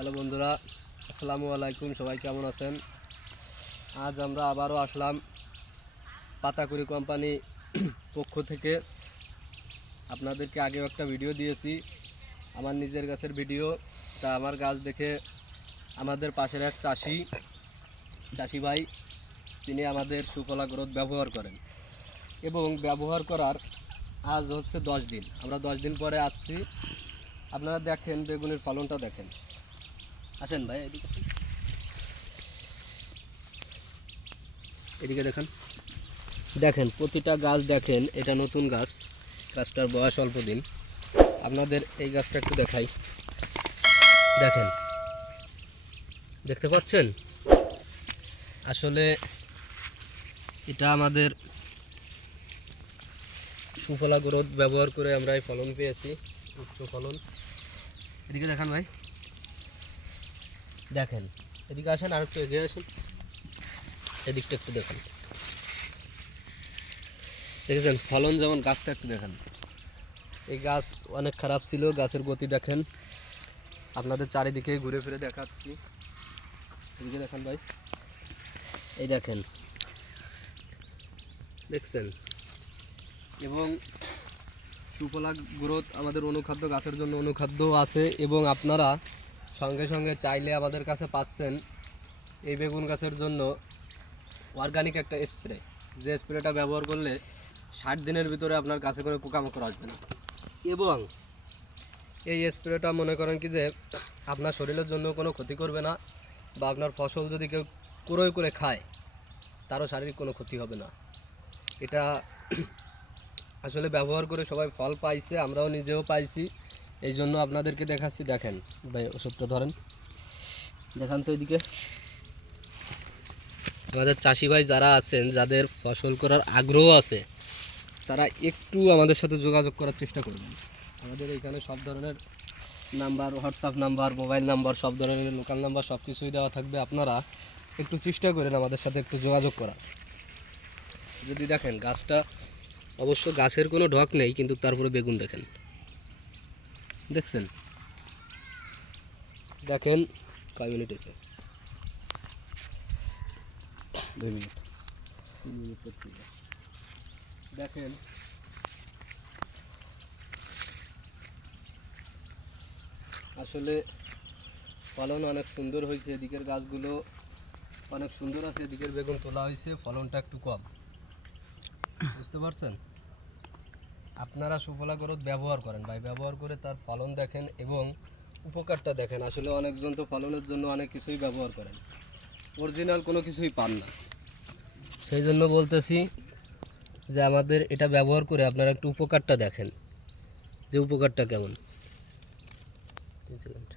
Hello বন্ধুরা, আসসালামু আলাইকুম। সবাই কেমন আছেন? আজ আমরা আবারও আসলাম পাতাকুড়ি কোম্পানি পক্ষ থেকে। আপনাদেরকে আগেও একটা ভিডিও দিয়েছি, আমার নিজের গাছের ভিডিও। তা আমার গাছ দেখে আমাদের পাশের এক চাষি ভাই তিনি আমাদের সুফলা গ্রোথ ব্যবহার করেন এবং ব্যবহার করার আজ হচ্ছে 10 দিন। আমরা 10 দিন পরে আসছি। আপনারা দেখেন বেগুনের ফলনটা দেখেন। আসেন ভাই, এদিকে দেখেন দেখেন প্রতিটা গাছ দেখেন। এটা নতুন গাছ, গাছটার বয়স অল্প দিন। আপনাদের এই গাছটা একটু দেখাই, দেখেন, দেখতে পাচ্ছেন? আসলে এটা আমাদের সুফলা গ্রোথ ব্যবহার করে আমরা এই ফলন পেয়েছি, উচ্চ ফলন। এদিকে দেখান ভাই, দেখেন, এদিকে আসেন, আর একটু এগিয়ে আসেন, এদিকটা একটু দেখেন। দেখেছেন ফলন যেমন, গাছটা একটু দেখেন। এই গাছ অনেক খারাপ ছিল, গাছের গতি দেখেন। আপনাদের চারিদিকে ঘুরে ফিরে দেখাচ্ছি, এদিকে দেখেন ভাই, এই দেখেন, দেখছেন? এবং সুফলা গ্রোথ আমাদের অনুখাদ্য, গাছের জন্য অনুখাদ্য আছে। এবং আপনারা সঙ্গে সঙ্গে চাইলে আমাদের কাছে পাচ্ছেন এই বেগুন গাছের জন্য অর্গানিক একটা স্প্রে, যে স্প্রেটা ব্যবহার করলে 60 দিনের ভিতরে আপনার কাছে কোনো পোকামাকড় আসবে না। এবং এই স্প্রেটা মনে করেন কি যে আপনার শরীরের জন্য কোনো ক্ষতি করবে না, বা আপনার ফসল যদি কেউ ক্রয় করে খায় তারও শারীরিক কোনো ক্ষতি হবে না। এটা আসলে ব্যবহার করে সবাই ফল পাইছে, আমরাও নিজেও পাইছি, এই জন্য আপনাদেরকে দেখাচ্ছি। দেখেন ভাই, ওষুধটা ধরেন, দেখান তো এদিকে। আমাদের চাষি ভাই যারা আছেন, যাদের ফসল করার আগ্রহ আছে, তারা একটু আমাদের সাথে যোগাযোগ করার চেষ্টা করবেন। আমাদের এখানে সব ধরনের number, WhatsApp number, mobile number, সব ধরনের লোকাল নাম্বার সব কিছুই দেওয়া থাকবে। আপনারা একটু চেষ্টা করেন আমাদের সাথে একটু যোগাযোগ করার। যদি দেখেন গাছটা, অবশ্য গাছের কোনো ঢক নেই, কিন্তু তারপরে বেগুন দেখেন, দেখছেন? দেখেন কয় মিনিট হয়েছে, 2 মিনিট, 3 মিনিট করতে। দেখেন আসলে ফলন অনেক সুন্দর হয়েছে, এদিকের গাছগুলো অনেক সুন্দর আছে, এদিকের বেগুন তোলা হয়েছে, ফলনটা একটু কম, বুঝতে পারছেন? আপনারা সুফলা গ্রোথ ব্যবহার করেন ভাই, ব্যবহার করে তার ফলন দেখেন এবং উপকারটা দেখেন। আসলে অনেকজন তো ফলনের জন্য অনেক কিছুই ব্যবহার করেন, অরিজিনাল কোনো কিছুই পান না। সেই জন্য বলতেছি যে আমাদের এটা ব্যবহার করে আপনারা একটু উপকারটা দেখেন, যে উপকারটা কেমন। 3 সেকেন্ড।